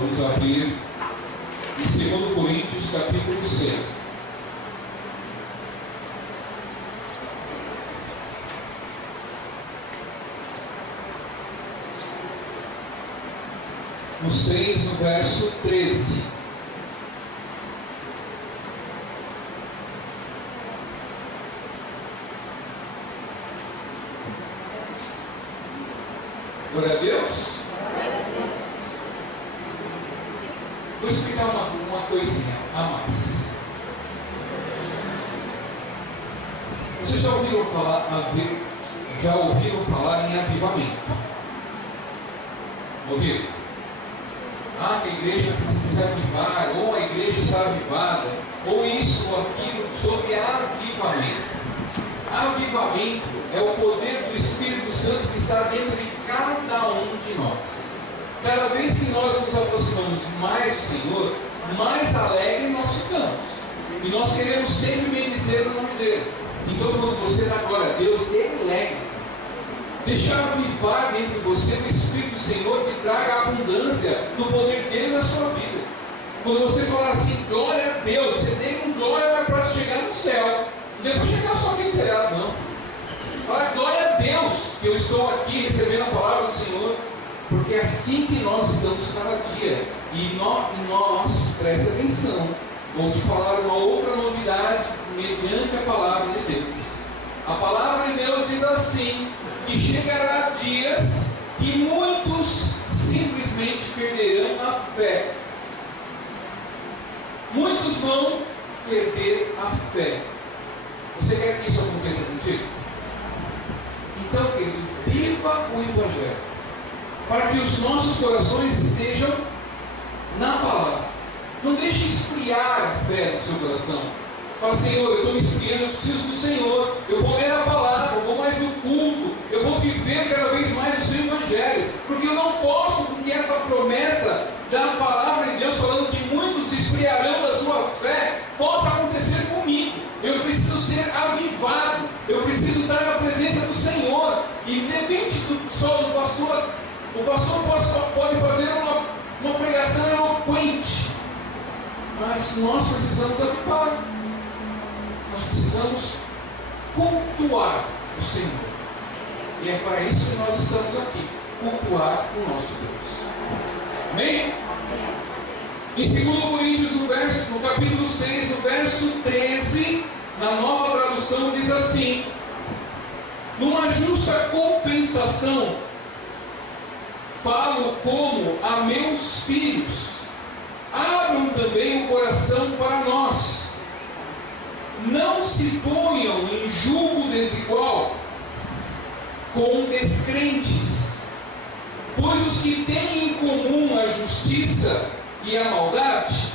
Vamos abrir em 2 Coríntios, capítulo 6. No 6, no verso 13. Glória a Deus. Vou explicar uma coisinha a mais. Vocês já ouviram falar em avivamento? Ouviram? Que a igreja precisa se avivar, ou a igreja está avivada, ou isso ou aquilo, sobre avivamento. Avivamento é o poder do Espírito Santo que está dentro de cada um de nós. Cada vez que nós nos aproximamos mais do Senhor, mais alegre nós ficamos. E nós queremos sempre bendizer o nome dele. Então, quando você dá glória a Deus, delegue. Deixar avivar dentro de você o Espírito do Senhor que traga abundância do poder dele na sua vida. Quando você falar assim, glória a Deus, você tem um glória para chegar no céu. E depois chegar só aqui no telhado, não. Fala, glória a Deus, que eu estou aqui recebendo a palavra do Senhor. Porque é assim que nós estamos cada dia. E nós, preste atenção, vou te falar uma outra novidade mediante a palavra de Deus. A palavra de Deus diz assim, que chegará dias que muitos simplesmente perderão a fé. Muitos vão perder a fé. Você quer que isso aconteça contigo? Então, querido, viva o Evangelho, para que os nossos corações estejam na palavra. Não deixe esfriar a fé no seu coração. Fala, Senhor, eu estou me esfriando, eu preciso do Senhor. Eu vou ler a palavra, eu vou mais no culto, eu vou viver cada vez mais o seu Evangelho. Porque eu não posso, porque essa promessa da palavra de Deus, falando que muitos esfriarão da sua fé, possa acontecer comigo. Eu preciso ser avivado, eu preciso estar na presença do Senhor. E depende só do pastor. O pastor pode fazer uma pregação eloquente, mas nós precisamos avivar. Nós precisamos cultuar o Senhor. E é para isso que nós estamos aqui, cultuar o nosso Deus. Amém? Em 2 Coríntios, no capítulo 6, no verso 13, na nova tradução, diz assim: numa justa compensação, falo como a meus filhos, abram também o coração para nós. Não se ponham em julgo desigual com descrentes, pois os que têm em comum a justiça e a maldade,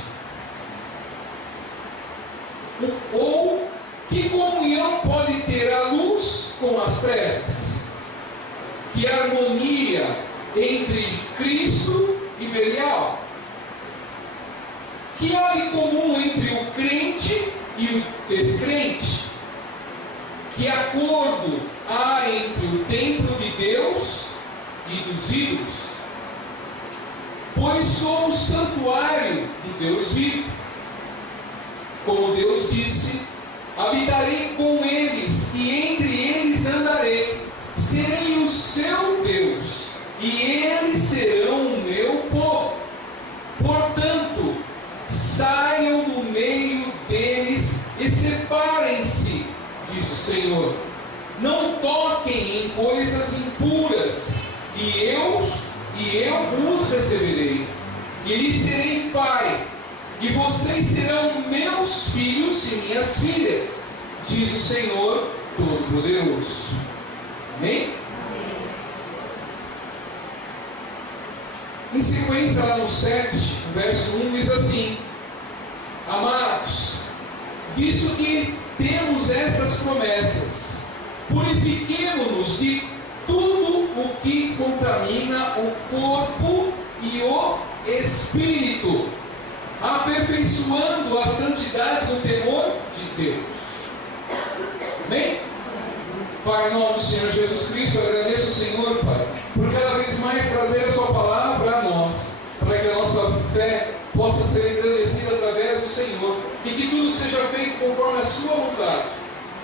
ou que comunhão pode ter a luz com as trevas? Que harmonia entre Cristo e Belial? Que há em comum entre o crente e o descrente? Que acordo há entre o templo de Deus e dos ídolos? Pois somos santuário de Deus vivo. Como Deus disse, habitarei com eles e entre eles andarei. Serei o seu Deus e eles serão o meu povo. Portanto, saiam do meio deles e separem-se, diz o Senhor. Não toquem em coisas impuras, e eu os receberei, e lhes serei pai, e vocês serão meus filhos e minhas filhas, diz o Senhor Todo-Poderoso. Amém? Em sequência, lá no 7, no verso 1, diz assim: amados, visto que temos estas promessas, purifiquemo-nos de tudo o que contamina o corpo e o espírito, aperfeiçoando a santidade no temor de Deus. Amém? Pai, em nome do Senhor Jesus Cristo, eu agradeço ao Senhor, Pai, por cada vez mais trazer a sua palavra a nós, para que a nossa fé possa ser engrandecida através do Senhor, e que tudo seja feito conforme a sua vontade.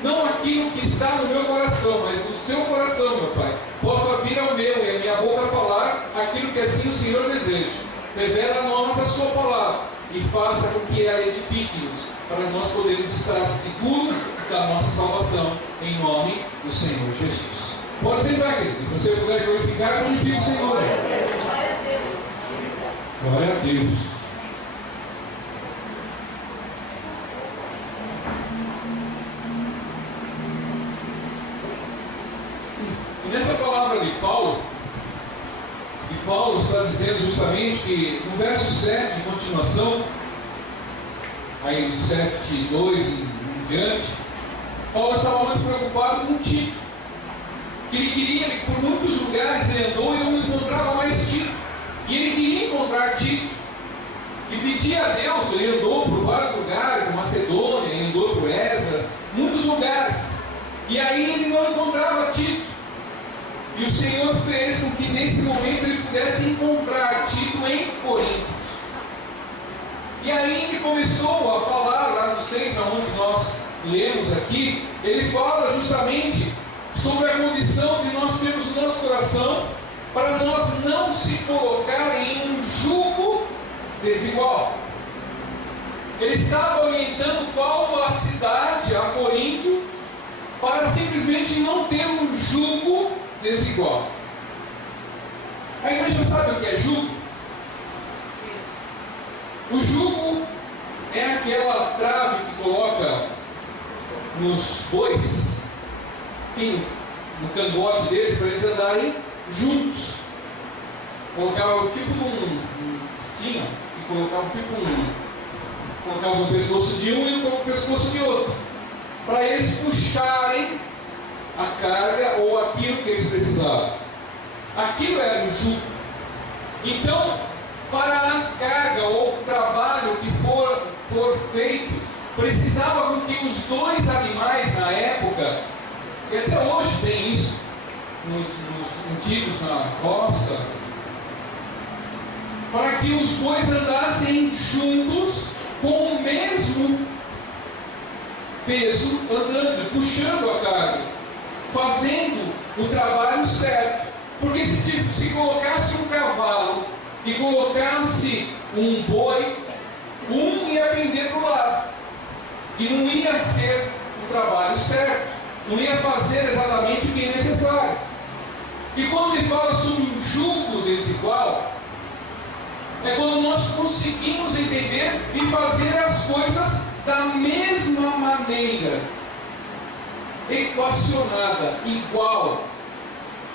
Não aquilo que está no meu coração, mas no seu coração, meu Pai, possa vir ao meu e a minha boca falar aquilo que assim o Senhor deseja. Revela a nós a sua palavra e faça com que ela edifique-nos, para nós podermos estar seguros da nossa salvação, em nome do Senhor Jesus. Pode sentar, querido. Se você puder glorificar, glorifique o Senhor. Glória a Deus. Nessa palavra de Paulo está dizendo justamente que no verso 7, de continuação, aí do 7:2 em diante, Paulo estava muito preocupado com Tito. Que ele queria, por muitos lugares ele andou e não encontrava mais Tito. E ele queria encontrar Tito. E pedia a Deus, ele andou por vários lugares, por Macedônia, ele andou por Esdras, muitos lugares. E aí ele não encontrava Tito. E o Senhor fez com que nesse momento ele pudesse encontrar Tito em Corinto. E aí ele começou a falar lá no 6, onde nós lemos aqui, ele fala justamente sobre a condição de nós termos o nosso coração para nós não se colocar em um jugo desigual. Ele estava orientando Paulo à cidade, a Coríntio, para simplesmente não ter um jugo desigual. A igreja sabe o que é jugo? O jugo é aquela trave que coloca nos bois, sim, no cangote deles, para eles andarem juntos. Colocava tipo um sino e colocava colocava no pescoço de um e no pescoço de outro, para eles puxarem a carga ou aquilo que eles precisavam. Aquilo era o jugo. Então, para a carga ou o trabalho que for feito, precisava com que os dois animais na época, e até hoje tem isso, nos antigos na roça, para que os bois andassem juntos com o mesmo peso, andando, puxando a carga, fazendo o trabalho certo. Porque se colocasse um cavalo e colocasse um boi, um ia pender para o lado, e não ia ser o trabalho certo, não ia fazer exatamente o que é necessário. E quando ele fala sobre um jugo desigual, é quando nós conseguimos entender e fazer as coisas da mesma maneira, equacionada, igual,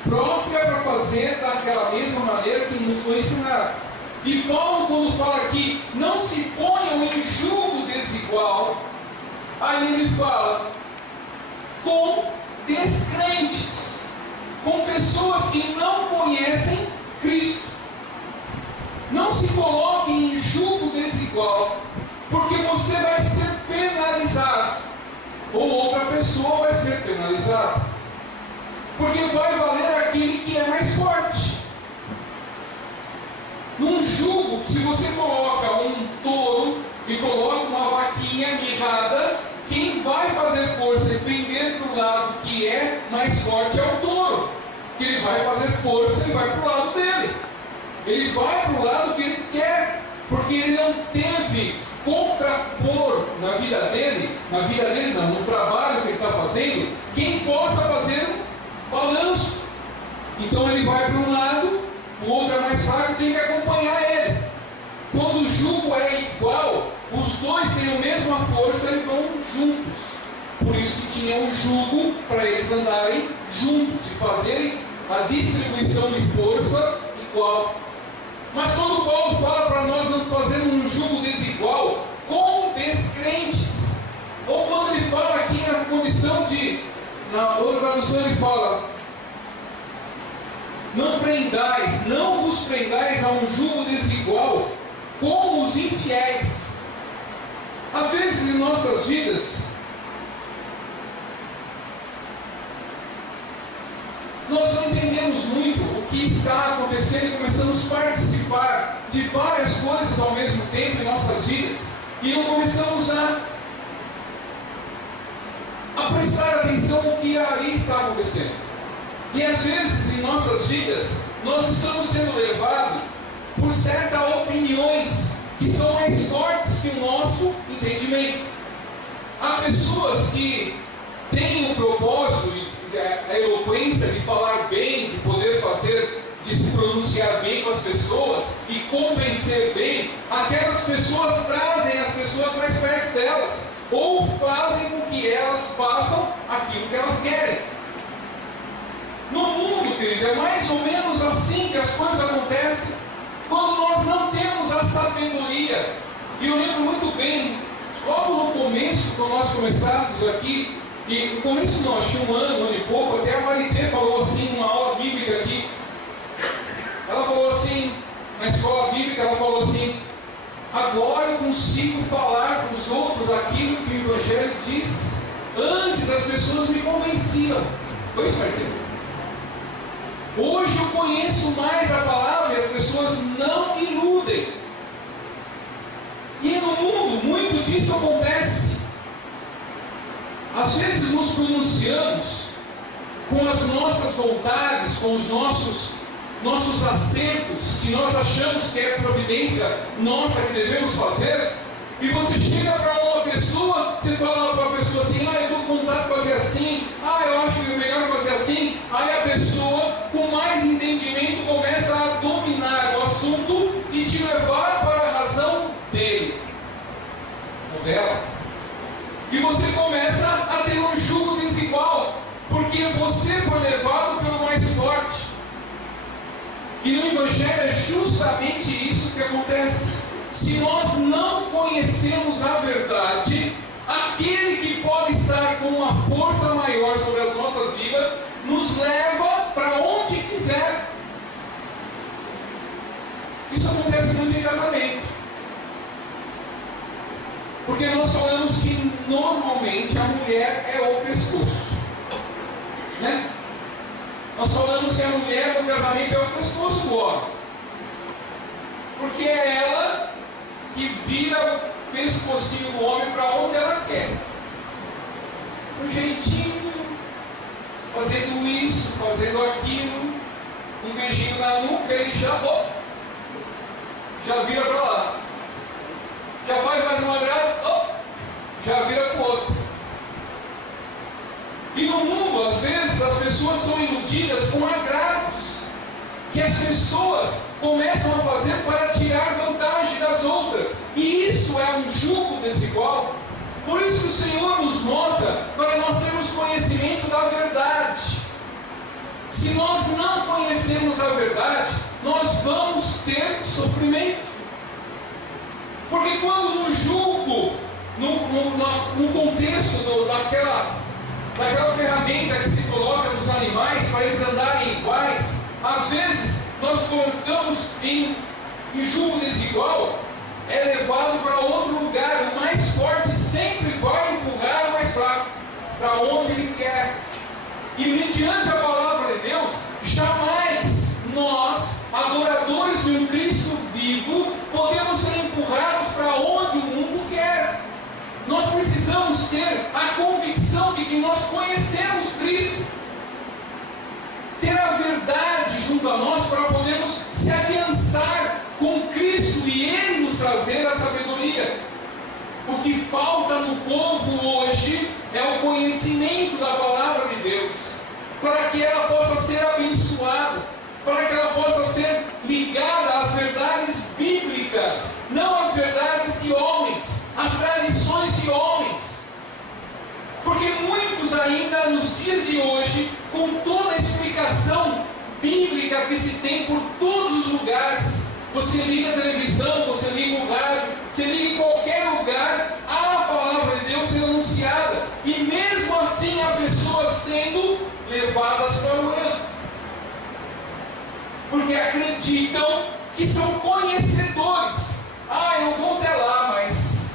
própria para fazer daquela mesma maneira que nos foi ensinado. E Paulo, quando fala aqui, não se ponham em jugo desigual, aí ele fala com descrentes, com pessoas que não conhecem Cristo. Não se coloque em jugo desigual, porque você vai ser penalizado, ou outra pessoa vai ser penalizada, porque vai valer aquele que é mais forte. Num jugo, se você coloca um touro e coloca uma vaquinha mirrada, quem vai fazer força e pender para o lado que é mais forte é o touro, que ele vai fazer força e vai para o lado dele. Ele vai para o lado que ele quer, porque ele não teve contrapor na vida dele não, no trabalho que ele está fazendo, quem possa fazer um balanço. Então ele vai para um lado, o outro é mais fraco, tem que acompanhar ele. Quando o jugo é igual, os dois têm a mesma força e vão juntos. Por isso que tinha um jugo para eles andarem juntos e fazerem a distribuição de força igual. Mas quando Paulo fala para nós não fazermos um jugo desigual com descrentes, ou quando ele fala aqui na condição de, na outra tradução ele fala, não vos prendais a um jugo desigual com os infiéis. Às vezes em nossas vidas, nós não entendemos muito o que está acontecendo e começamos a participar de várias coisas ao mesmo tempo em nossas vidas, e não começamos a prestar atenção no que ali está acontecendo. E às vezes em nossas vidas nós estamos sendo levados por certas opiniões que são mais fortes que o nosso entendimento. Há pessoas que têm o propósito e a eloquência de falar bem, de poder fazer, de se pronunciar bem com as pessoas e convencer bem. Aquelas pessoas trazem as pessoas mais perto delas, ou fazem com que elas façam aquilo que elas querem. No mundo, querido, é mais ou menos assim que as coisas acontecem. Quando nós não temos a sabedoria. E eu lembro muito bem, logo no começo, quando nós começamos aqui, e no começo não, acho que um ano e pouco, até a Maritê falou assim, numa aula bíblica aqui. Ela falou assim, na escola bíblica, ela falou assim: agora eu consigo falar para os outros aquilo que o Evangelho diz. Antes as pessoas me convenciam. Pois, Maritê? Hoje eu conheço mais a palavra e as pessoas não me iludem. E no mundo, muito disso acontece. Às vezes nos pronunciamos com as nossas vontades, com os nossos acertos, que nós achamos que é providência nossa que devemos fazer, e você chega para uma pessoa, você fala para a pessoa assim: eu estou com vontade de fazer assim, eu acho que é melhor fazer assim. Aí a pessoa, com mais entendimento, começa a dominar o assunto e te levar para a razão dele, ou dela. E você começa a ter um jugo desigual, porque você foi levado pelo mais forte. E no Evangelho é justamente isso que acontece. Se nós não conhecemos a verdade, aquele que pode estar com uma força maior sobre as nossas vidas, nos leva para onde quiser. Isso acontece muito em casamento. Porque nós falamos que normalmente a mulher é o pescoço, né? Nós falamos que a mulher no casamento é o pescoço do homem, porque é ela que vira o pescocinho do homem para onde ela quer. Um jeitinho, fazendo isso, fazendo aquilo, um beijinho na nuca, ele já vira para lá. Já faz mais uma grada, já vira para o outro. E no mundo, às vezes, as pessoas são iludidas com agrados que as pessoas começam a fazer para tirar vantagem das outras. E isso é um jugo desigual. Por isso que o Senhor nos mostra para nós termos conhecimento da verdade. Se nós não conhecemos a verdade, nós vamos ter sofrimento. Porque quando no jugo, no contexto daquela ferramenta que se coloca nos animais para eles andarem iguais, às vezes nós colocamos em jugo desigual, é levado para outro lugar. O mais forte sempre vai empurrar o mais fraco para onde ele quer. E mediante a palavra de Deus, jamais nós, adoradores de um Cristo vivo, podemos ser empurrados para onde o mundo quer. Nós precisamos ter a convicção de que nós conhecemos Cristo, ter a verdade junto a nós para podermos se aliançar com Cristo e Ele nos trazer a sabedoria. O que falta no povo hoje é o conhecimento da palavra de Deus, para que ela possa ser abençoada, para que ela possa ser ligada às verdades bíblicas, não às verdades de homens, às tradições de homens. Porque muitos ainda nos dias de hoje, com toda a explicação bíblica que se tem por todos os lugares, você liga a televisão, você liga o rádio, você liga em qualquer lugar, há a palavra de Deus sendo anunciada, e mesmo assim há pessoas sendo levadas para o erro, porque acreditam que são conhecedores. Eu vou até lá, mas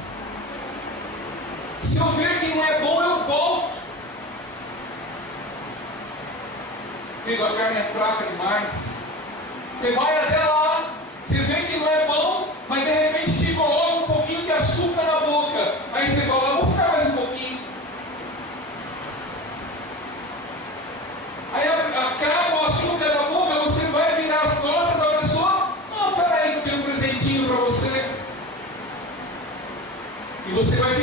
se eu ver que não é bom, eu volto. Querido, a carne é fraca demais. Você vai até lá, Você vê que não é bom, mas de repente te coloca um pouquinho de açúcar na boca. Aí você fala, vou ficar mais um pouquinho. Aí acaba o açúcar na boca, você vai virar as costas, a pessoa, não, peraí que eu tenho um presentinho para você. E você vai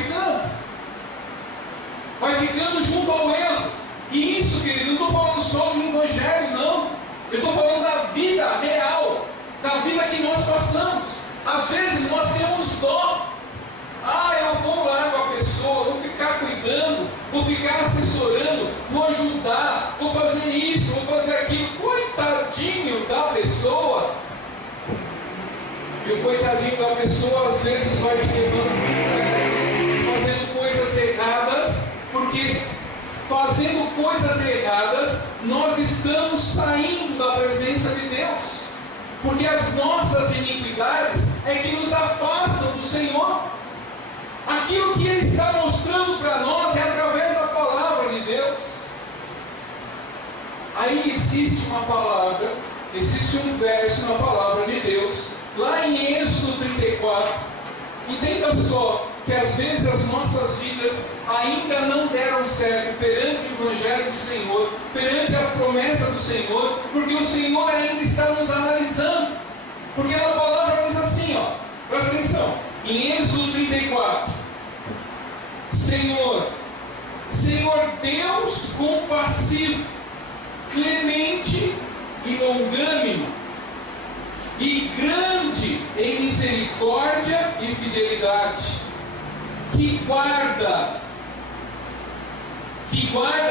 ficando junto ao erro. E isso, querido, não estou falando só do Evangelho, não. Eu estou falando da vida real, da vida que nós passamos. Às vezes nós temos dó. Eu vou lá com a pessoa, vou ficar cuidando, vou ficar assessorando, vou ajudar, vou fazer isso, vou fazer aquilo. Coitadinho da pessoa. E o coitadinho da pessoa às vezes vai te levando, fazendo coisas erradas, porque fazendo coisas erradas, nós estamos saindo da presença de Deus. Porque as nossas iniquidades é que nos afastam do Senhor. Aquilo que Ele está mostrando para nós é através da palavra de Deus. Aí existe uma palavra, existe um verso na palavra de Deus, lá em Êxodo 34. Entenda só, que às vezes as nossas vidas ainda não deram certo perante o Evangelho do Senhor, perante a promessa do Senhor, porque o Senhor ainda está nos analisando. Porque na palavra diz assim, presta atenção, em Êxodo 34, Senhor Deus compassivo, clemente e longânimo, e grande em misericórdia e fidelidade, que guarda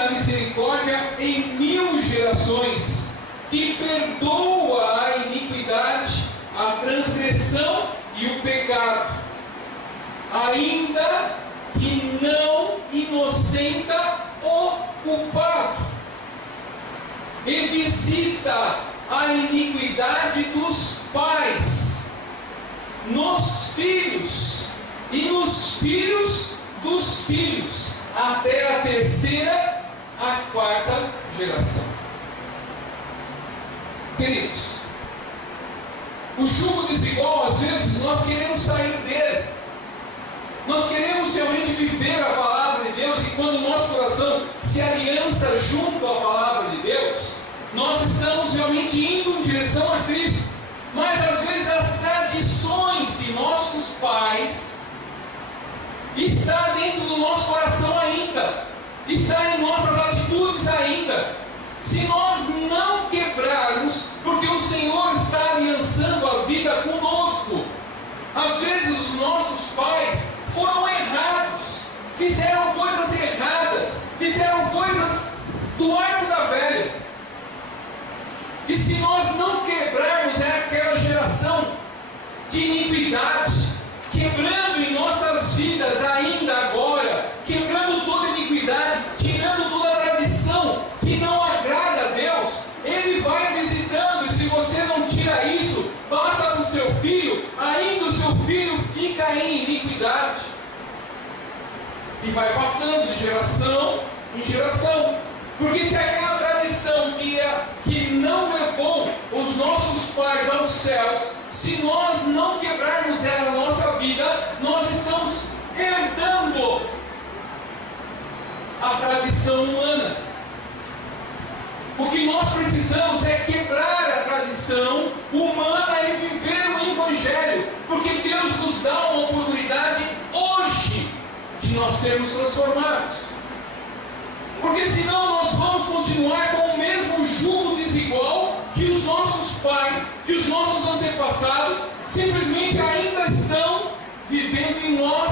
a misericórdia em 1000 gerações, que perdoa a iniquidade, a transgressão e o pecado, ainda que não inocenta o culpado, e visita a iniquidade dos pais nos filhos e nos filhos dos filhos, até a 3ª, a 4ª geração. Queridos, o jugo desigual, às vezes, nós queremos sair dele. Nós queremos realmente viver a palavra de Deus, e quando o nosso coração se aliança junto à palavra de Deus, nós estamos realmente indo em direção a Cristo. Mas às vezes as tradições de nossos pais está dentro do nosso coração ainda, está em nossas atitudes ainda. Se nós não quebrarmos, porque o Senhor está aliançando a vida conosco. Às vezes os nossos pais foram errados, fizeram coisas erradas, fizeram coisas do arco da velha. E se nós não quebrarmos aquela geração de iniquidade, quebrando em nossas vidas ainda agora, quebrando toda iniquidade, tirando toda a tradição que não agrada a Deus, Ele vai visitando, e se você não tira isso, passa para o seu filho, ainda o seu filho fica em iniquidade. E vai passando de geração em geração. Porque se aquela tradição que não levou os nossos pais aos céus, se nós não quebrarmos ela na nossa vida, nós estamos herdando a tradição humana. O que nós precisamos é quebrar a tradição humana e viver o Evangelho, porque Deus nos dá uma oportunidade hoje de nós sermos transformados. Porque senão nós vamos continuar com o mesmo jugo desigual que os nossos pais, que os nossos antepassados simplesmente ainda estão vivendo em nós.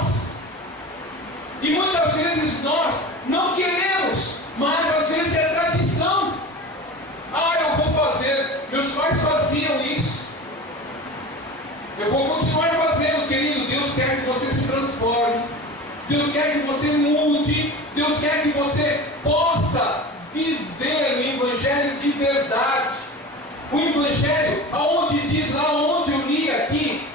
E muitas vezes nós não queremos, mas às vezes é tradição. Eu vou fazer, meus pais faziam isso, eu vou continuar fazendo, querido. Deus quer que você se transforme, Deus quer que você mude, Deus quer que você possa viver o Evangelho de verdade. O Evangelho, aonde diz lá, onde eu li aqui,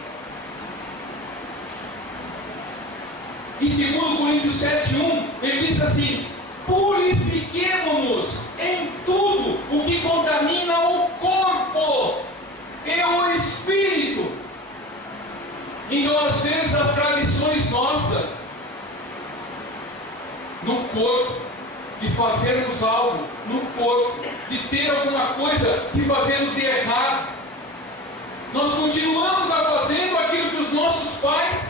em 2 Coríntios 7:1, ele diz assim: purifiquemo-nos em tudo o que contamina o corpo e o espírito, vezes as tradições nossas no corpo, de fazermos algo no corpo, de ter alguma coisa que fazemos de errado, nós continuamos a fazendo aquilo que os nossos pais,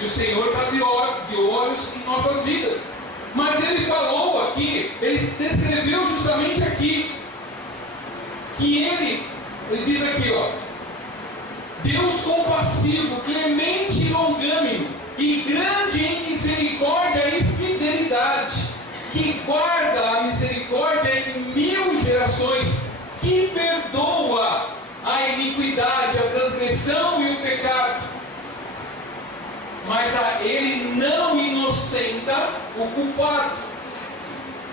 e o Senhor está de olhos em nossas vidas. Mas Ele falou aqui, Ele descreveu justamente aqui, que Ele diz aqui, ó, Deus compassivo, clemente e longânimo, e grande em misericórdia e fidelidade, que guarda a misericórdia em 1000 gerações, que perdoa a iniquidade, a transgressão e o pecado, mas a Ele não inocenta o culpado.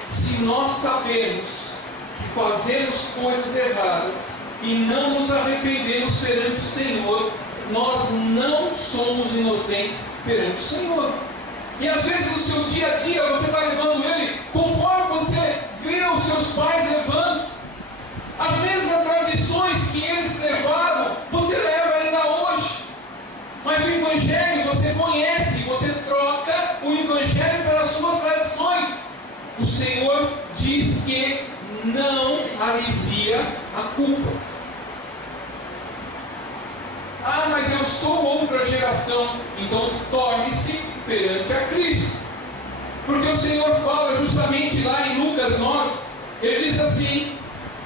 Se nós sabemos que fazemos coisas erradas e não nos arrependemos perante o Senhor, nós não somos inocentes perante o Senhor. E às vezes no seu dia a dia você está levando Ele conforme você vê os seus pais levando. As mesmas tradições que eles levavam, você leva ainda hoje. Mas o Evangelho você conhece, você troca o Evangelho pelas suas tradições. O Senhor diz que não alivia a culpa. Ah, mas eu sou outra geração. Então torne-se perante a Cristo. Porque o Senhor fala justamente lá em Lucas 9, Ele diz assim: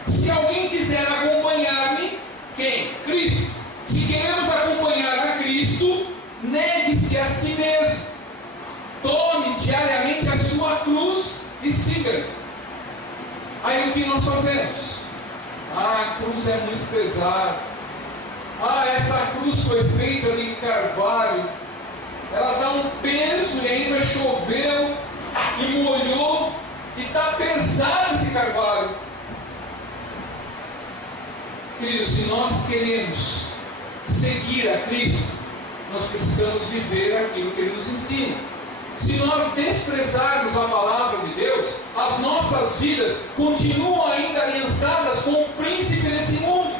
se alguém quiser acompanhar-me, quem? Cristo. Se queremos acompanhar a Cristo, negue-se a si mesmo. Tome diariamente a sua cruz e siga. Aí o que nós fazemos? Ah, a cruz é muito pesada. Ah, essa cruz foi feita ali em Carvalho. Ela dá um peso e ainda choveu e molhou. E está pesado esse Carvalho. Queridos, se nós queremos seguir a Cristo, nós precisamos viver aquilo que Ele nos ensina. Se nós desprezarmos a palavra de Deus, as nossas vidas continuam ainda aliançadas com o príncipe desse mundo.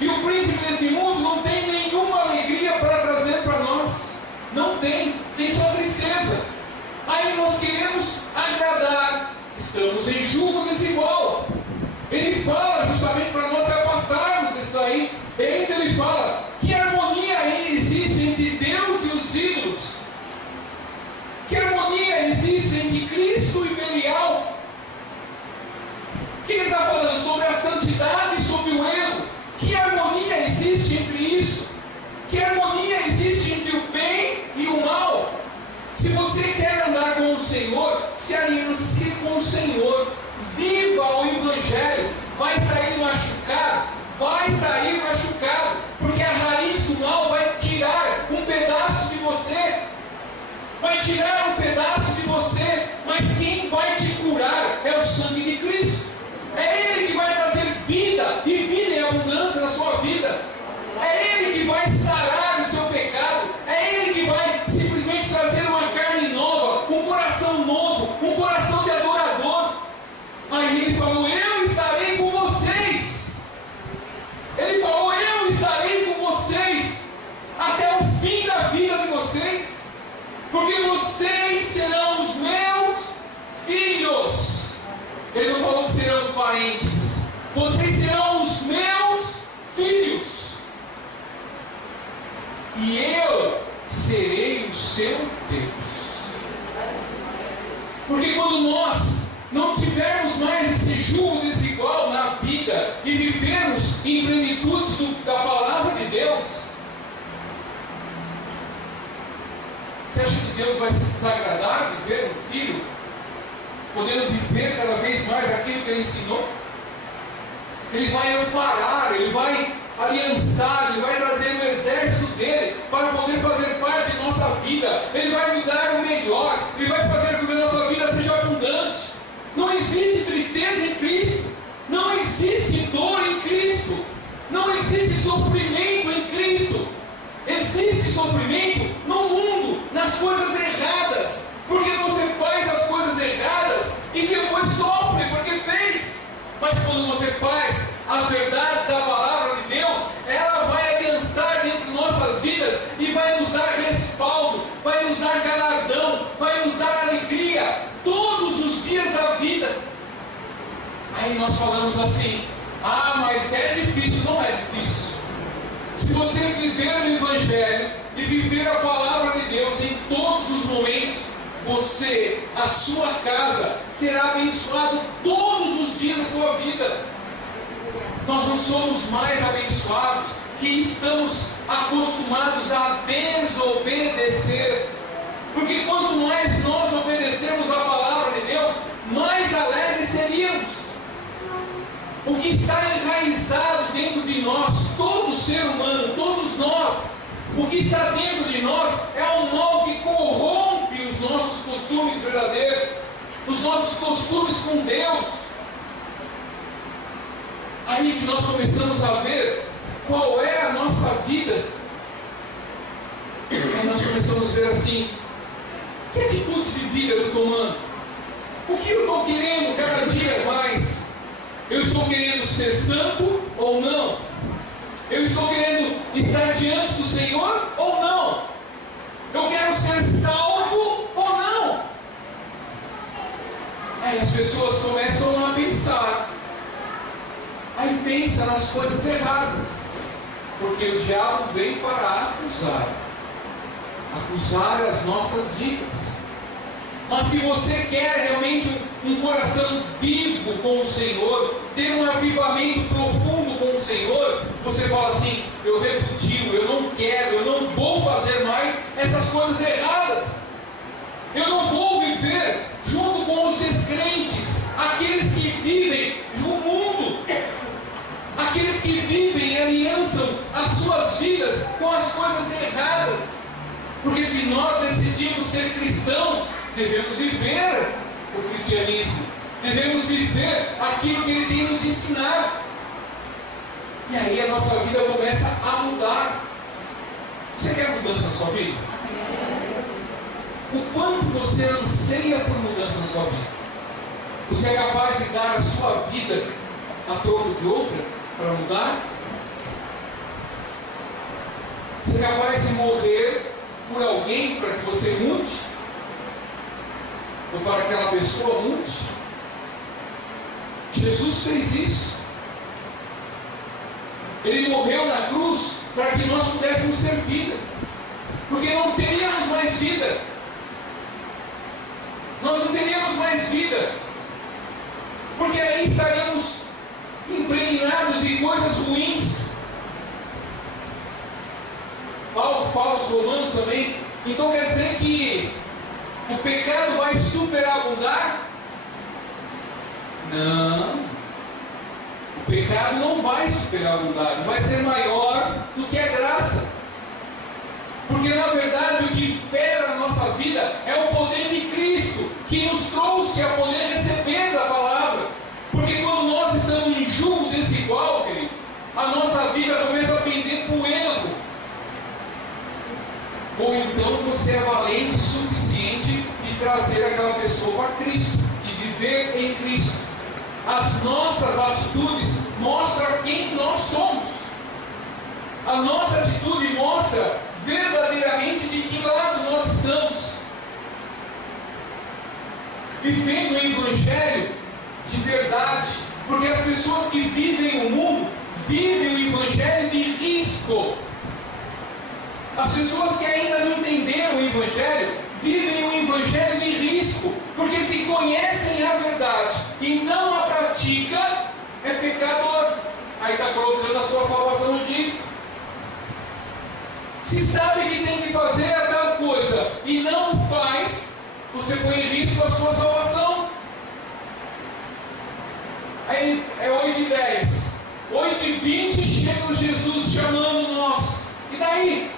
E o príncipe desse mundo não tem nenhuma alegria para trazer para nós. Não tem só tristeza. Aí nós queremos agradar, estamos em julgo desigual. Ele fala justamente para nós se afastarmos disso daí. E ainda ele fala: que harmonia existe entre Deus e os ídolos? Que harmonia existe entre Cristo e Belial? O que ele está falando? Sobre a santidade e sobre o erro. Que harmonia existe entre isso? Que harmonia existe entre o bem e o mal? Se você quer andar com o Senhor, se aliancie com o Senhor. Viva o Evangelho. Vai sair machucado? Vai sair machucado. Porque a raiz do mal vai tirar um pedaço de você. Vai tirar um pedaço de você. Mas quem vai te curar é o sangue de Cristo. É Ele que vai trazer vida, e vida em abundância na sua vida. É Ele que vai sarar o seu pecado. É Ele que vai simplesmente trazer uma carne nova, um coração novo, um coração de adorador. Aí Ele falou: eu estarei com vocês. Ele falou: eu estarei com vocês até o fim da vida de vocês, porque vocês serão os meus filhos. Ele não falou que serão parentes. Vocês serão os meus filhos. E eu serei o seu Deus. Porque quando nós não tivermos mais esse jugo desigual na vida e vivermos em plenitude da palavra de Deus, você acha que Deus vai se desagradar de ver um filho podendo viver cada vez mais aquilo que Ele ensinou? Ele vai amparar, Ele vai aliançar, Ele vai trazer o exército dEle para poder fazer parte de nossa vida. Ele vai nos dar o melhor, Ele vai fazer com que a nossa vida seja abundante. Não existe tristeza em Cristo, não existe dor em Cristo, não existe sofrimento em Cristo. Existe sofrimento no mundo, nas coisas erradas, porque você faz as coisas erradas e depois sofre porque fez. Mas quando você faz as verdades da palavra de Deus, ela vai aliançar dentro de nossas Aí nós falamos assim: ah, mas é difícil. Não é difícil. Se você viver o Evangelho e viver a palavra de Deus em todos os momentos, você, a sua casa, será abençoado todos os dias da sua vida. Nós não somos mais abençoados que estamos acostumados a desobedecer. Porque quanto mais nós obedecemos a palavra de Deus, mais alegres seríamos. O que está enraizado dentro de nós, todo ser humano, todos nós, o que está dentro de nós é um mal que corrompe os nossos costumes verdadeiros, os nossos costumes com Deus. Aí que nós começamos a ver qual é a nossa vida. Aí nós começamos a ver assim: que atitude de vida eu estou tomando? O que eu estou querendo cada dia mais? Eu estou querendo ser santo ou não? Eu estou querendo estar diante do Senhor ou não? Eu quero ser salvo ou não? Aí as pessoas começam a pensar. Aí pensa nas coisas erradas. Porque o diabo vem para acusar as nossas vidas. Mas se você quer realmente um coração vivo com o Senhor, ter um avivamento profundo com o Senhor, você fala assim: eu repudio, eu não quero, eu não vou fazer mais essas coisas erradas. Eu não vou viver junto com os descrentes, aqueles que vivem no mundo, aqueles que vivem e aliançam as suas vidas com as coisas erradas. Porque se nós decidimos ser cristãos, devemos viver o cristianismo, devemos viver aquilo que Ele tem nos ensinado. E aí a nossa vida começa a mudar. Você quer mudança na sua vida? O quanto você anseia por mudança na sua vida? Você é capaz de dar a sua vida a troco de outra para mudar? Você é capaz de morrer por alguém para que você mude? Ou para que aquela pessoa mude? Jesus fez isso. Ele morreu na cruz para que nós pudéssemos ter vida. Porque não teríamos mais vida. Nós não teríamos mais vida. Porque aí estaríamos impregnados de coisas ruins. Paulo fala aos Romanos também. Então quer dizer que o pecado vai superabundar? Não. O pecado não vai superabundar, vai ser maior do que a graça. Porque na verdade o que impera na nossa vida é o poder de Cristo, que nos trouxe a poder receber da palavra. Porque quando nós estamos em julgo desigual, querido, a nossa vida começa a pender para o erro. Ou então você é valente o suficiente de trazer aquela pessoa para Cristo, de viver em Cristo. As nossas atitudes mostram quem nós somos. A nossa atitude mostra verdadeiramente de que lado nós estamos. Vivendo o Evangelho de verdade. Porque as pessoas que vivem o mundo vivem o Evangelho de risco. As pessoas que ainda não entenderam o Evangelho vivem o Evangelho de risco, porque se conhecem a verdade e não a pratica, é pecador. Aí está colocando a sua salvação no risco. Se sabe que tem que fazer a tal coisa e não faz, você põe em risco a sua salvação. Aí é 8h10, 8h20 chega Jesus chamando nós. E daí?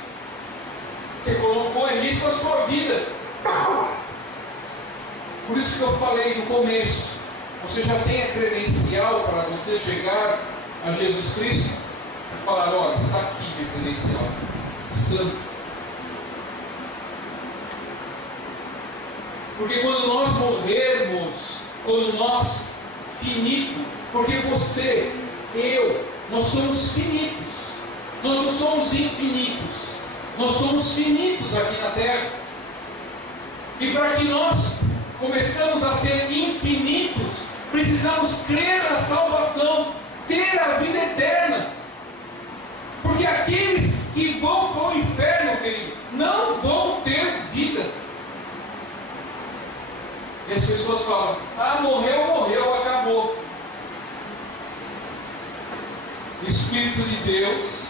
Você colocou em risco a sua vida. Por isso que eu falei no começo, você já tem a credencial para você chegar a Jesus Cristo e falar: olha, está aqui minha credencial, santo. Porque quando nós morrermos, quando nós finito, porque você, eu, nós somos finitos, nós não somos infinitos. Nós somos finitos aqui na terra. E para que nós comecemos a ser infinitos, precisamos crer na salvação, ter a vida eterna. Porque aqueles que vão para o inferno, querido, não vão ter vida. E as pessoas falam: ah, morreu, morreu, acabou. O Espírito de Deus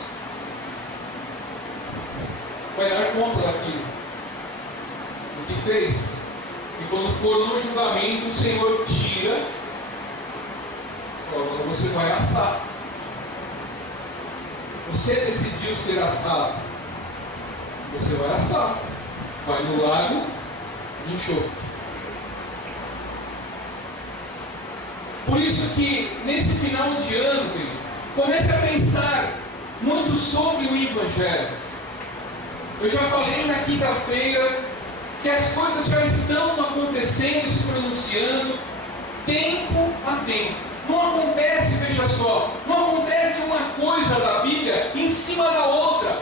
vai dar conta daquilo, do que fez. E quando for no julgamento, o Senhor tira. Agora você vai assar. Você decidiu ser assado, você vai assar. Vai no lago de enxofre. Por isso que nesse final de ano, querido, comece a pensar muito sobre o Evangelho. Eu já falei na quinta-feira que as coisas já estão acontecendo, se pronunciando, tempo a tempo. Não acontece, veja só, não acontece uma coisa da Bíblia em cima da outra.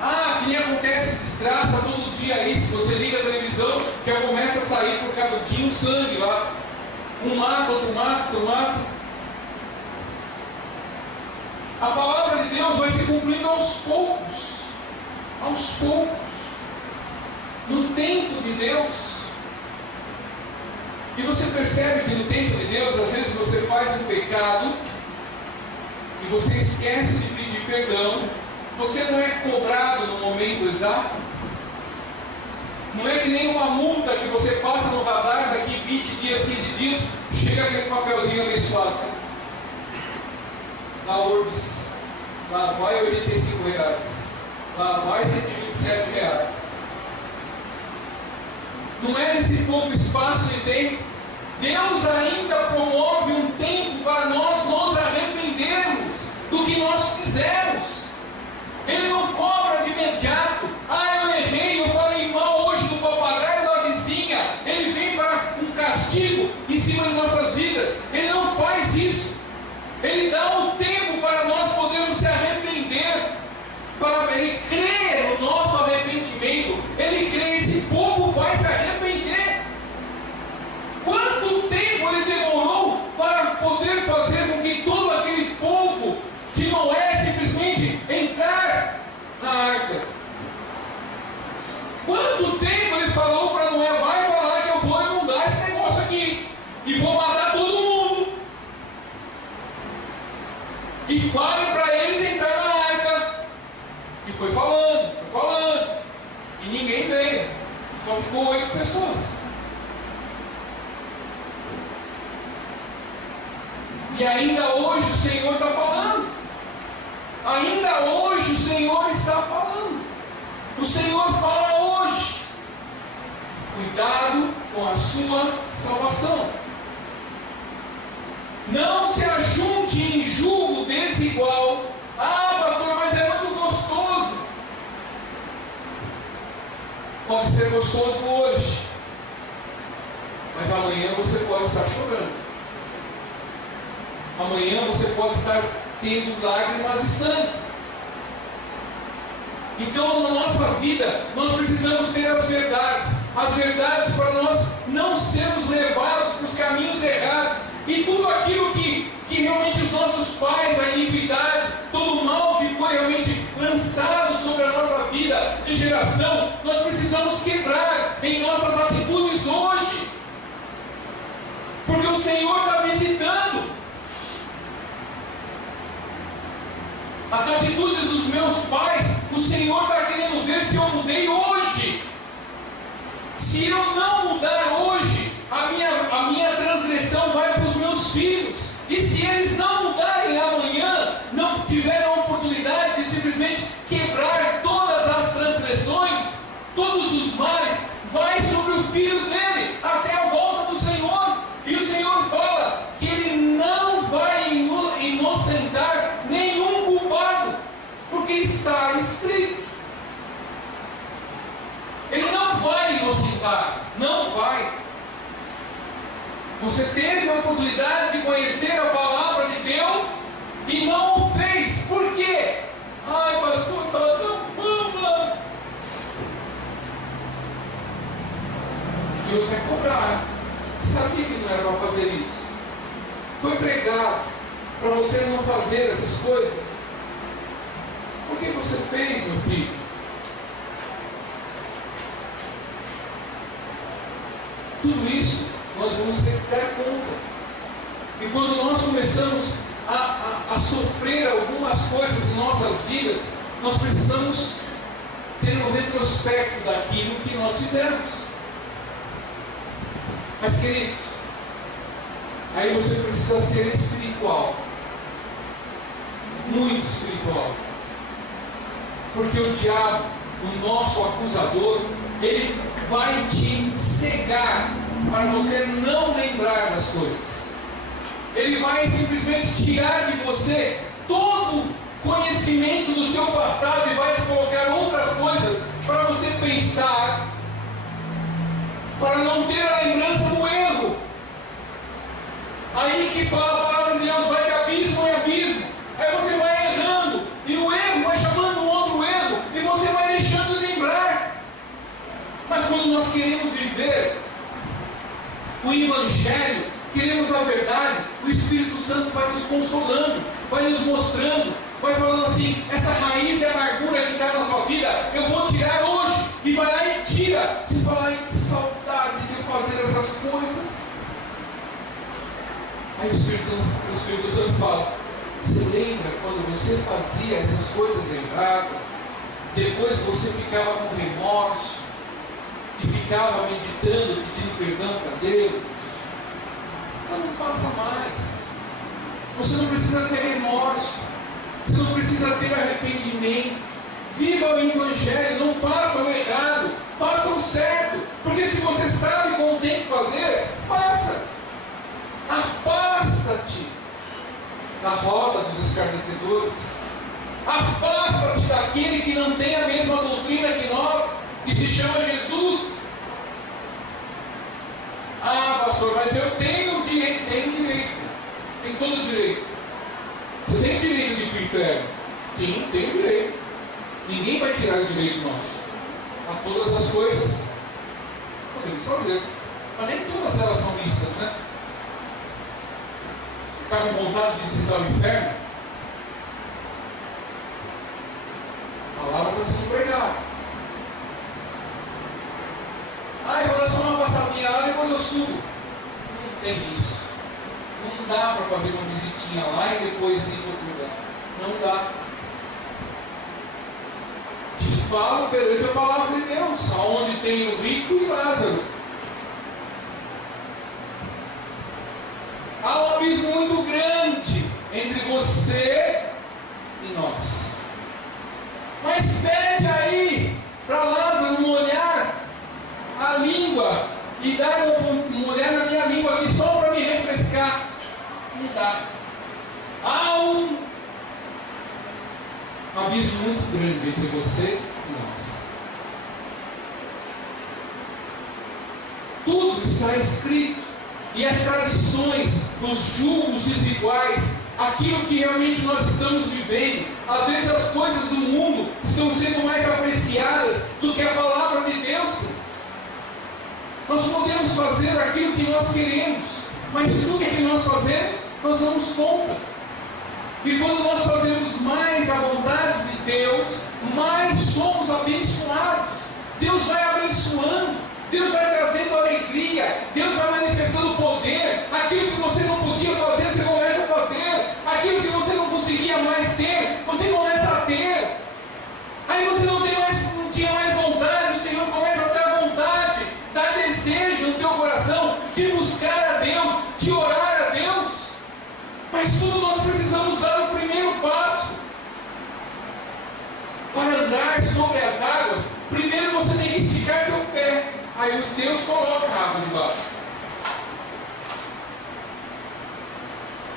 Ah, que nem acontece desgraça todo dia aí. Se você liga a televisão, já começa a sair por canudinho sangue lá. Um mata, outro mata, outro mata. A palavra de Deus vai se cumprindo aos poucos. Aos poucos. No tempo de Deus. E você percebe que no tempo de Deus, às vezes você faz um pecado e você esquece de pedir perdão. Você não é cobrado no momento exato. Não é que nem uma multa que você passa no radar daqui 20 dias, 15 dias, chega aquele papelzinho abençoado. Lá Orbis, lá vai R$85, lá vai R$127. Não é nesse pouco espaço de tempo. Deus ainda promove um tempo para nós nos arrependermos do que nós fizemos. Ele não cobra de imediato. Ah, eu errei, eu falei mal hoje do papagaio da vizinha. Ele vem para um castigo em cima de nossas vidas. Ele não faz isso. Ele dá um tempo para nós podermos se arrepender. Ele crê no nosso arrependimento. Ele crê, esse povo vai se arrepender. Quanto tempo ele demorou para poder fazer com que todo aquele povo de Noé simplesmente entrar na arca? Quanto tempo ele falou para Noé: vai falar que eu vou inundar esse negócio aqui e vou matar todo mundo, e fale para eles entrar na arca. E foi falando, e ninguém veio, só ficou 8 pessoas. E ainda hoje o Senhor está falando. Ainda hoje o Senhor está falando. O Senhor fala hoje. Cuidado com a sua salvação. Não se ajunte em julgo desigual. Ah, pastor, mas é muito gostoso. Pode ser gostoso hoje, mas amanhã você pode estar chorando. Amanhã você pode estar tendo lágrimas e sangue. Então, na nossa vida, nós precisamos ter as verdades para nós não sermos levados para os caminhos errados. E tudo aquilo que realmente os nossos pais, a iniquidade, todo o mal que foi realmente lançado sobre a nossa vida de geração, nós precisamos quebrar em nossas atitudes hoje. Porque o Senhor está visitando. As atitudes dos meus pais, o Senhor está querendo ver se eu mudei hoje. Se eu não mudar hoje, a minha transgressão vai para os meus filhos. E se eles não mudarem amanhã, não tiverem a oportunidade de simplesmente quebrar todas as transgressões, todos os males, vai sobre o filho dele, até a volta do Senhor. E o Senhor fala que Ele não vai inocentar nenhum culpado, porque está escrito. Ele não vai inocentar, não vai. Você teve a oportunidade de conhecer a palavra de Deus e não o fez. Por quê? Ai, pastor, estava tão bom lá. Deus vai cobrar. Você sabia que não era para fazer isso? foi pregado para você não fazer essas coisas, por que você fez, meu filho? Tudo isso nós vamos ter que dar conta. E quando nós começamos a sofrer algumas coisas em nossas vidas, nós precisamos ter um retrospecto daquilo que nós fizemos. Mas, queridos, aí você precisa ser espiritual, muito espiritual, porque o diabo, o nosso acusador, ele vai te cegar para você não lembrar das coisas. Ele vai simplesmente tirar de você todo conhecimento do seu passado e vai te colocar outras coisas para você pensar, para não ter a lembrança do erro. Aí que fala a palavra de Deus, vai de abismo em abismo. Aí você vai errando, e o erro vai chamando um outro erro, e você vai deixando de lembrar. Mas quando nós queremos viver o Evangelho, queremos a verdade, o Espírito Santo vai nos consolando, vai nos mostrando, vai falando assim, essa raiz e amargura que está na sua vida, eu vou tirar hoje, e vai lá e tira. Você fala, ai, que saudade de eu fazer essas coisas. Aí o Espírito Santo fala, você lembra quando você fazia essas coisas erradas, depois você ficava com remorso, e ficava meditando, pedindo perdão para Deus? Então não faça mais. Você não precisa ter remorso, você não precisa ter arrependimento. Viva o Evangelho, não faça o errado, faça o certo, porque se você sabe como tem que fazer, faça. Afasta-te da roda dos escarnecedores, afasta-te daquele que não tem a mesma doutrina que nós, que se chama Jesus. Ah, pastor, mas eu tenho direito, tem todo o direito. Você tem direito de ir para o inferno? Sim, tem direito. Ninguém vai tirar o direito nosso. A todas as coisas podemos fazer, mas nem todas elas são listas, né? Está com vontade de visitar o inferno? A palavra está sendo pregada. Ah, eu vou dar só uma passadinha lá, depois eu subo. Não tem isso. Não dá para fazer uma visitinha lá e depois ir para outro lugar. Não dá. Te falo perante a palavra de Deus, aonde tem o rico e Lázaro. Há um abismo muito grande entre você e nós. Mas pede aí para Lázaro molhar a língua e dar uma olhada na minha língua aqui só para me refrescar. Não dá. Há um abismo muito grande entre você e nós. Tudo está escrito. E as tradições, os julgos desiguais, aquilo que realmente nós estamos vivendo, às vezes as coisas do mundo estão sendo mais apreciadas do que a palavra de Deus. Nós podemos fazer aquilo que nós queremos, mas tudo que nós fazemos, nós damos conta. E quando nós fazemos mais a vontade de Deus, mais somos abençoados. Deus vai abençoando, Deus vai trazendo alegria, Deus vai manifestando poder. Aquilo que você não podia fazer, você começa a fazer. Aquilo que você não conseguia mais ter, você começa a ter. Aí você não tinha mais vontade, o Senhor começa a dar vontade, dar desejo no teu coração de buscar a Deus, de orar a Deus. Mas tudo nós precisamos dar o primeiro passo. Para andar sobre as águas, primeiro você tem que esticar teu pé. Aí Deus coloca a água debaixo.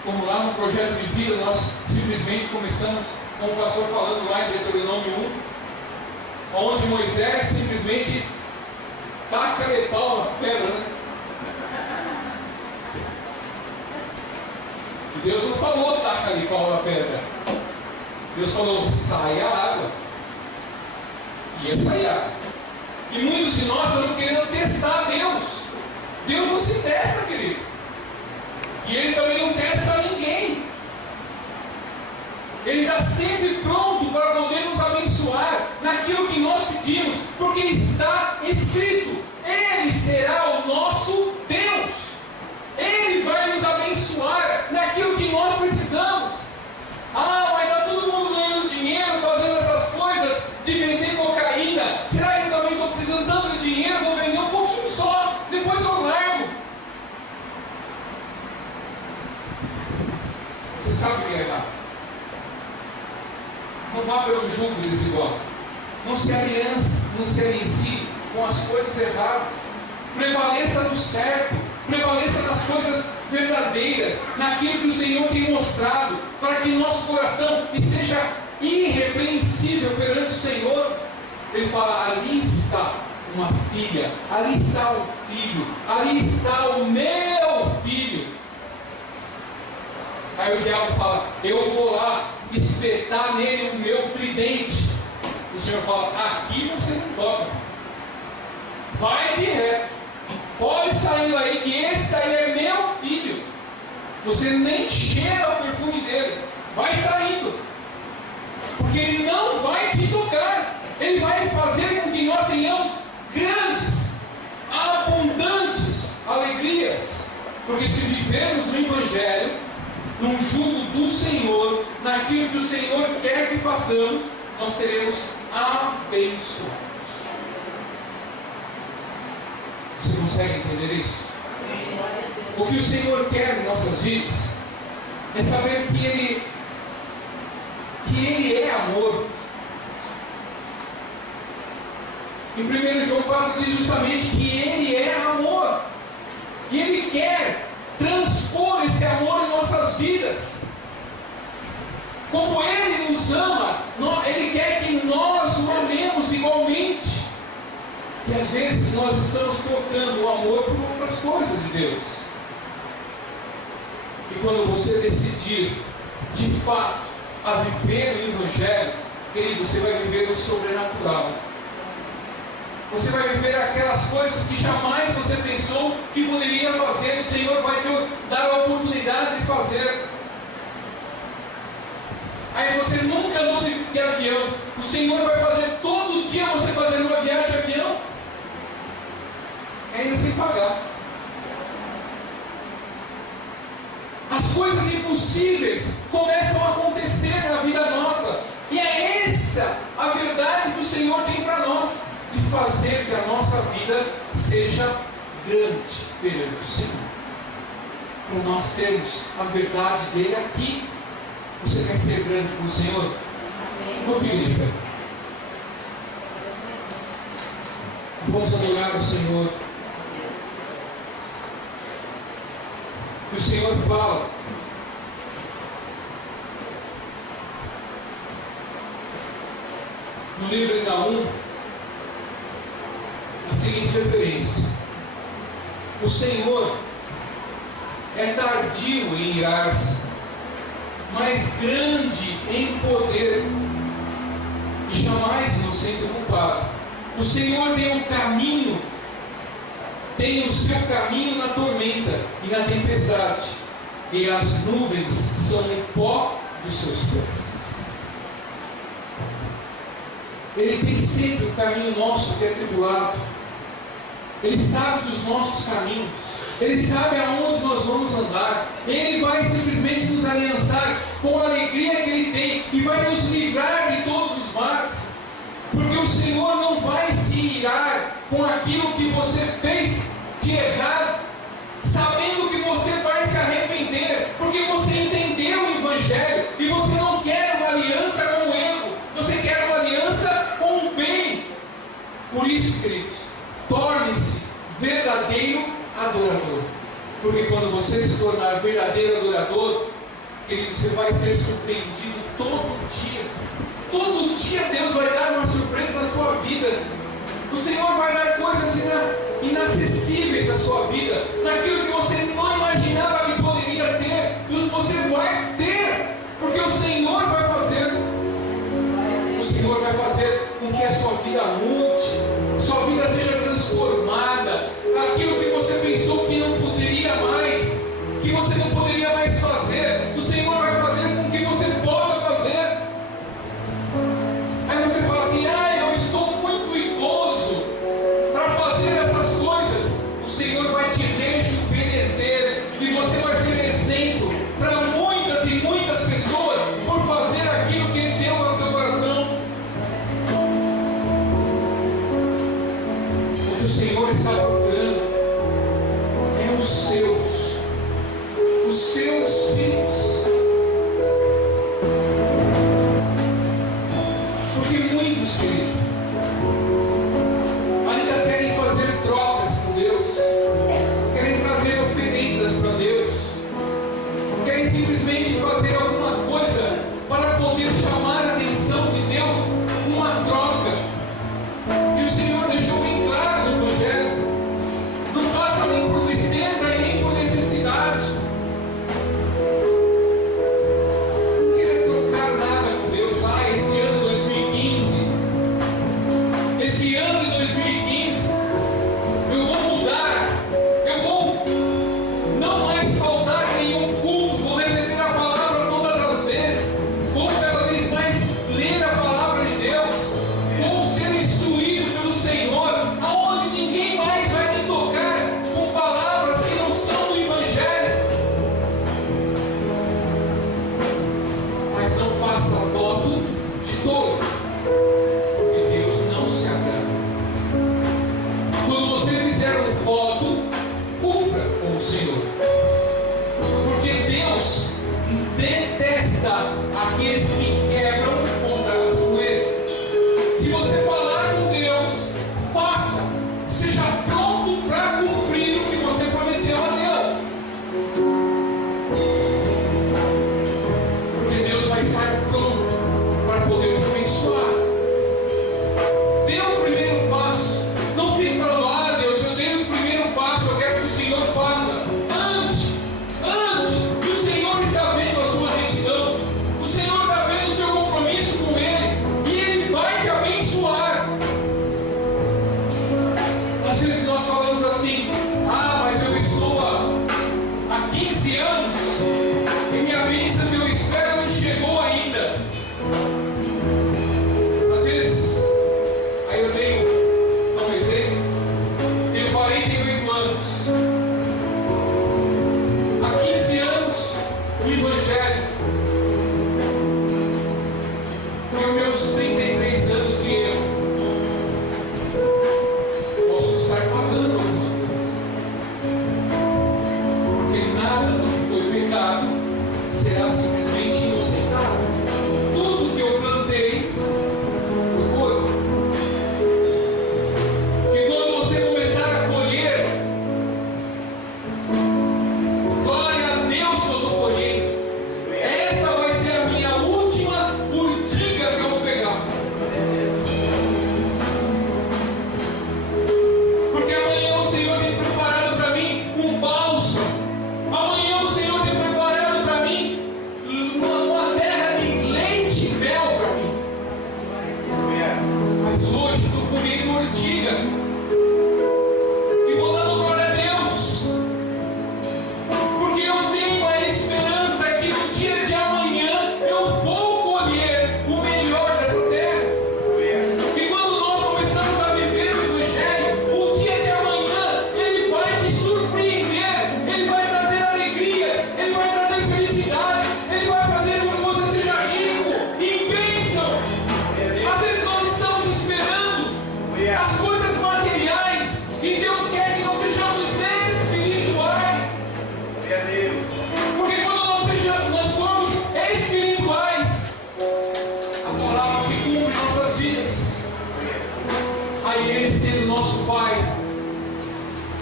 Como lá no projeto de vida, nós simplesmente começamos com o pastor falando lá em Deuteronômio 1, onde Moisés simplesmente taca-lhe pau na pedra, né? E Deus não falou taca-lhe pau na pedra. Deus falou, sai a água. E ia sair a água. E muitos de nós estamos querendo testar Deus. Deus não se testa, querido. E Ele também não testa Ele está sempre pronto para poder nos abençoar naquilo que nós pedimos, porque está escrito: Ele será o nosso Deus. Ele vai nos abençoar naquilo que nós precisamos. Ah, mas está todo mundo ganhando dinheiro, fazendo essas coisas de vender cocaína. Será que eu também estou precisando tanto de dinheiro? Vou vender um pouquinho só, depois eu largo. Você sabe o que é errado. Não vá pelo jugo desigual. Não se aliancie com as coisas erradas. Prevaleça no certo. Prevaleça nas coisas verdadeiras, naquilo que o Senhor tem mostrado, para que nosso coração esteja irrepreensível perante o Senhor. Ele fala: ali está uma filha, ali está um filho, ali está o meu filho. Aí o diabo fala: eu vou lá espetar nele o meu tridente. O Senhor fala: aqui você não toca, vai de reto. Pode sair aí, que esse daí é meu filho. Você nem cheira o perfume dele. Vai saindo. Porque ele não vai te tocar. Ele vai fazer com que nós tenhamos grandes, abundantes alegrias. Porque se vivermos no Evangelho, no jugo do Senhor, naquilo que o Senhor quer que façamos, nós seremos abençoados. Você consegue entender isso? O que o Senhor quer em nossas vidas é saber que Ele é amor. Em 1 João 4 diz justamente que Ele é amor. E Ele quer transpor esse amor em nossas vidas. Como Ele nos ama, Ele quer que nós o amemos igualmente. E às vezes nós estamos trocando o amor por outras coisas de Deus. E quando você decidir, de fato, a viver o Evangelho, querido, você vai viver o sobrenatural. Você vai viver aquelas coisas que jamais você pensou que poderia fazer. O Senhor vai te dar a oportunidade de fazer. Aí você nunca andou de avião. O Senhor vai fazer todo dia você fazendo uma viagem de avião, ainda sem pagar. As coisas impossíveis começam a acontecer na vida nossa. E é essa a verdade que o Senhor tem para nós, de fazer que a nossa vida seja grande perante o Senhor. Para nós termos a verdade dele aqui. Você quer ser grande com o Senhor? Vamos pedir. Vamos adorar o Senhor. O Senhor fala no livro de Naum a seguinte referência: o Senhor é tardio em irar-se, mas grande em poder, e jamais inocente culpado. O Senhor tem um caminho, tem o seu caminho na tormenta e na tempestade, e as nuvens são o pó dos seus pés. Ele tem sempre o caminho nosso que é tribulado. Ele sabe dos nossos caminhos. Ele sabe aonde nós vamos andar. Ele vai simplesmente nos aliançar com a alegria que Ele tem e vai nos livrar de todos os males. Porque o Senhor não vai se irar com aquilo que você fez de errado, sabendo que você vai se arrepender, porque você entendeu o Evangelho e você não quer uma aliança com o erro, você quer uma aliança com o bem. Por isso, queridos, torne-se verdadeiro adorador, porque quando você se tornar verdadeiro adorador, querido, você vai ser surpreendido todo dia. Todo dia Deus vai dar uma surpresa na sua vida. O Senhor vai dar coisas inacessíveis na sua vida, naquilo que você não imaginava que poderia ter, você vai ter, porque o Senhor vai fazer. O Senhor vai fazer com que a sua vida mude, sua vida seja transformada. Aquilo que você pensou que não poderia mais, que você não poderia mais fazer, o Senhor vai fazer com que você possa fazer.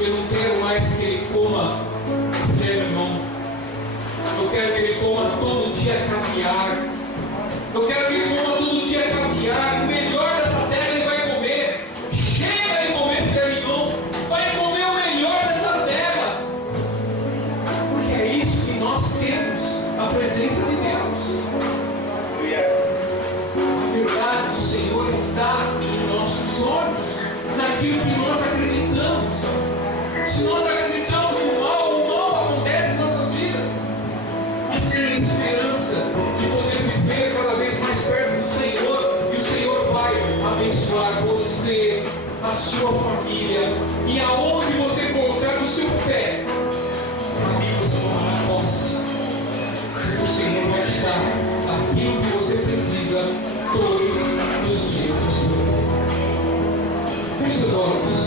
Eu não quero mais que ele coma filé mignon. Eu quero que ele coma todo dia caviar. Eu quero que ele coma todo dia caviar. O melhor dessa terra ele vai comer. Chega de comer filé mignon. Vai comer o melhor dessa terra. Porque é isso que nós temos, a presença de Deus. A verdade do Senhor está em nossos olhos, naquilo que nós acreditamos. Se nós acreditamos no mal, o mal acontece em nossas vidas. Mas tem esperança de poder viver cada vez mais perto do Senhor, e o Senhor vai abençoar você, a sua família, e aonde você colocar o seu pé, ali você tomará posse. O Senhor vai te dar aquilo que você precisa todos os dias da sua vida. Feche seus olhos.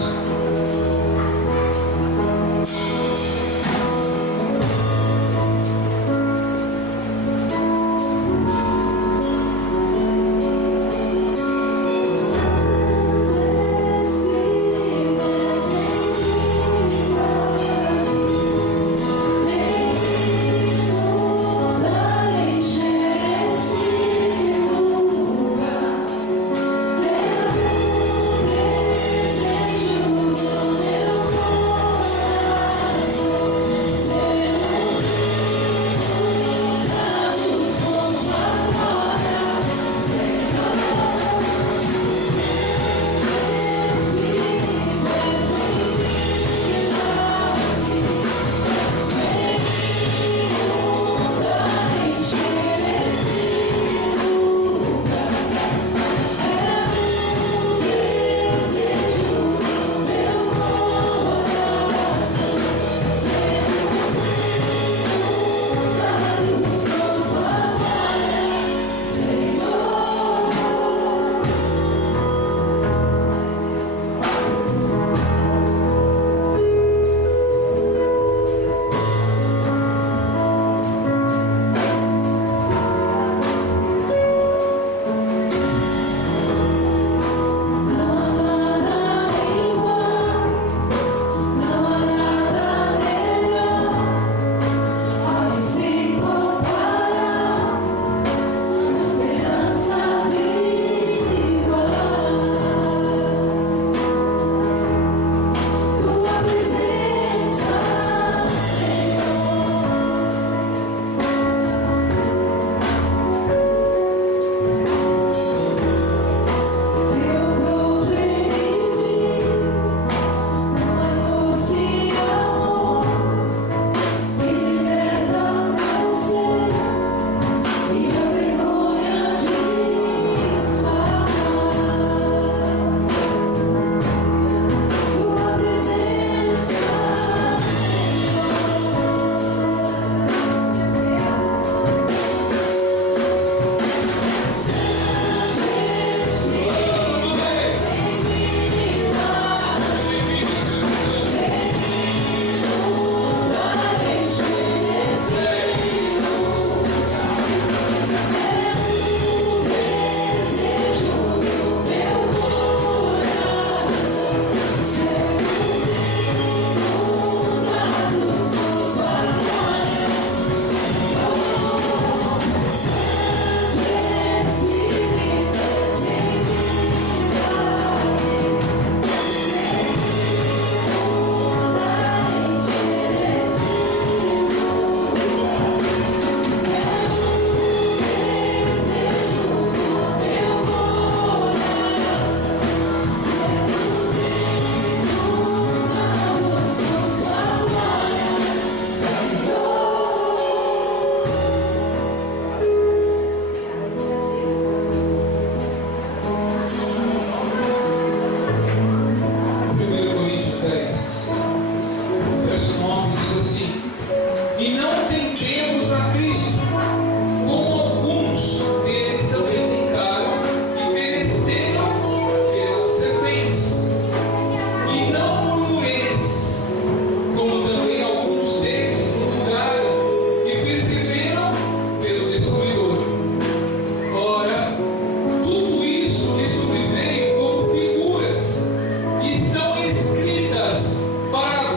Para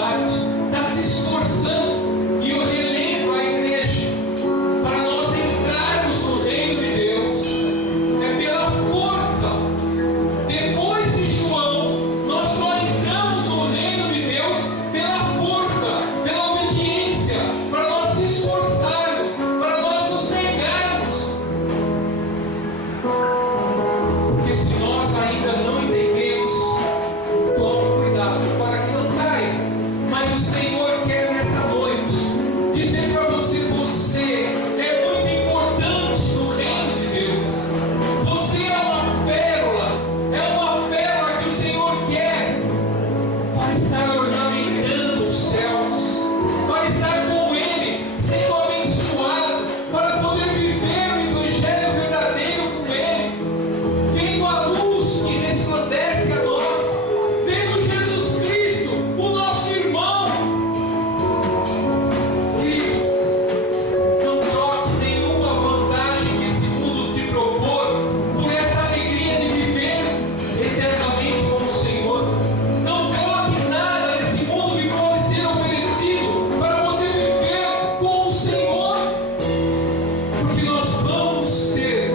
dificuldade, está se esforçando. E eu relembro a igreja, para nós entrarmos no reino de Deus, é pela força. Depois de João, nós só entramos no reino de Deus pela força, pela obediência, para nós se esforçarmos, para nós nos negarmos. Porque se nós ainda não entendemos, tome cuidado para que não caia. Mas o Senhor quer nessa noite dizer para você: você é muito importante no reino de Deus. Você é uma pérola que o Senhor quer para estar ornamentando os céus, para estar com Ele, sendo abençoado, para poder viver o Evangelho verdadeiro com Ele, vendo a luz que resplandece a nós, vendo Jesus Cristo, o nosso irmão. Querido, não troque nenhuma vantagem que esse mundo te propor por essa alegria de viver eternamente com o Senhor. Não troque nada nesse mundo que pode ser oferecido para você viver com o Senhor, porque nós vamos ter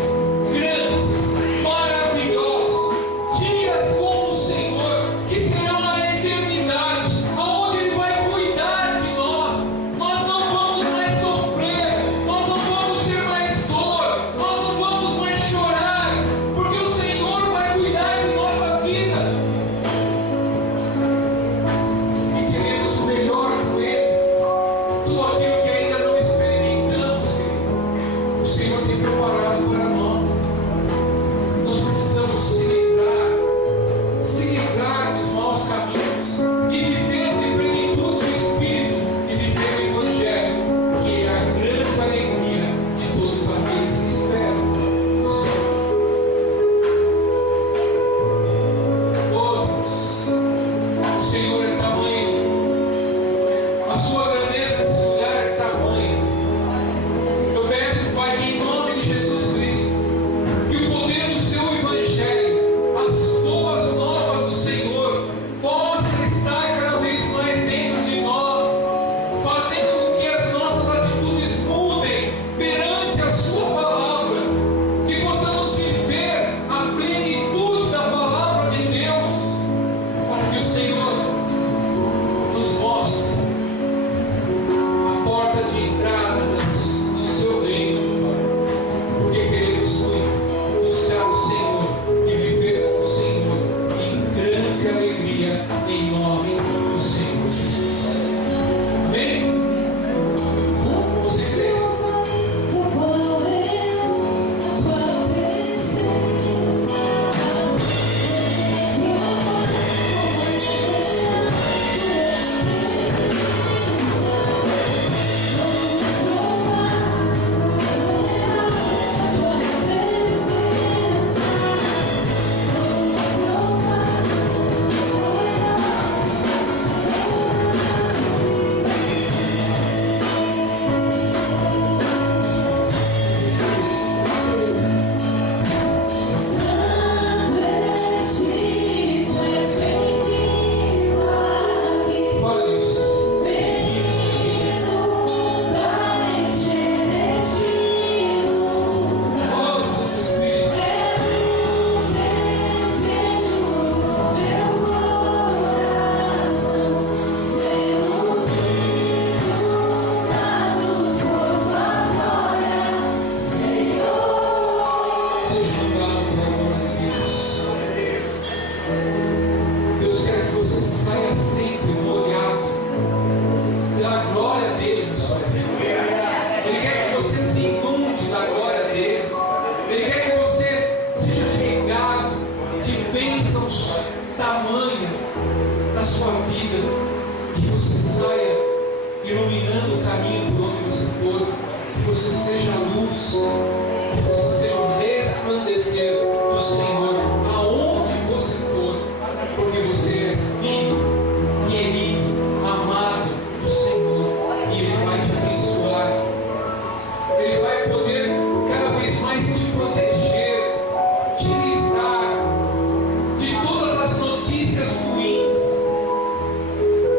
grandes, maravilhosos dias com o Senhor, que serão na eternidade, aonde Ele vai cuidar de nós. Nós não vamos mais sofrer, nós não vamos ter mais dor, nós não vamos mais chorar, porque o Senhor vai cuidar de nossa vida. E queremos o melhor com Ele. Tudo aquilo que ainda não experimentamos, querido, o Senhor tem preparado para nós. Nós precisamos se livrar dos maus caminhos e viver de plenitude do Espírito e viver o Evangelho, que é a grande alegria de todos aqueles que esperam no Senhor. Oh Deus, o Senhor é tamanho, a sua grandeza nesse lugar é tamanha. Eu peço, Pai, que em nome de Jesus Cristo, que o poder do seu Evangelho, as boas novas do Senhor, possa estar cada vez mais dentro de nós, fazendo com que as nossas atitudes mudem perante a sua palavra, que possamos viver a plenitude da palavra de Deus, para que o Senhor nos mostre a porta de entrada do seu reino, porque queremos muito buscar o Senhor e viver com o Senhor em grande alegria, em nome do Senhor Jesus. Amém? Você crê? Fala isso. Oh, Santo Espírito. Seja honrado pelo amor de Deus. Deus quer que você saia sempre molhado pela glória dele na sua vida. Ele quer que você se inunde da glória dele. Ele quer que você seja regado de bênçãos tamanho na sua vida, que você saia iluminando o caminho por onde você for, que você seja a luz, que você seja o resplandecer do Senhor aonde você for, porque você é filho, querido, amado do Senhor, e Ele vai te abençoar. Ele vai poder cada vez mais te proteger, te livrar de todas as notícias ruins.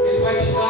Ele vai te dar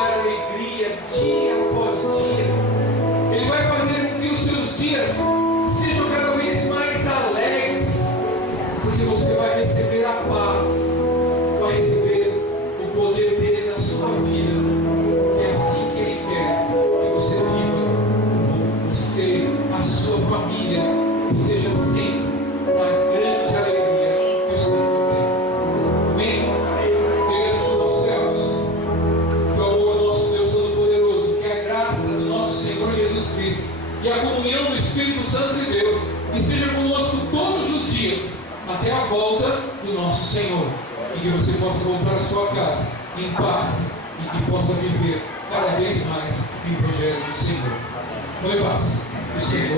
até a volta do nosso Senhor. E que você possa voltar à sua casa em paz e que possa viver cada vez mais em projeto do Senhor. Foi paz. O Senhor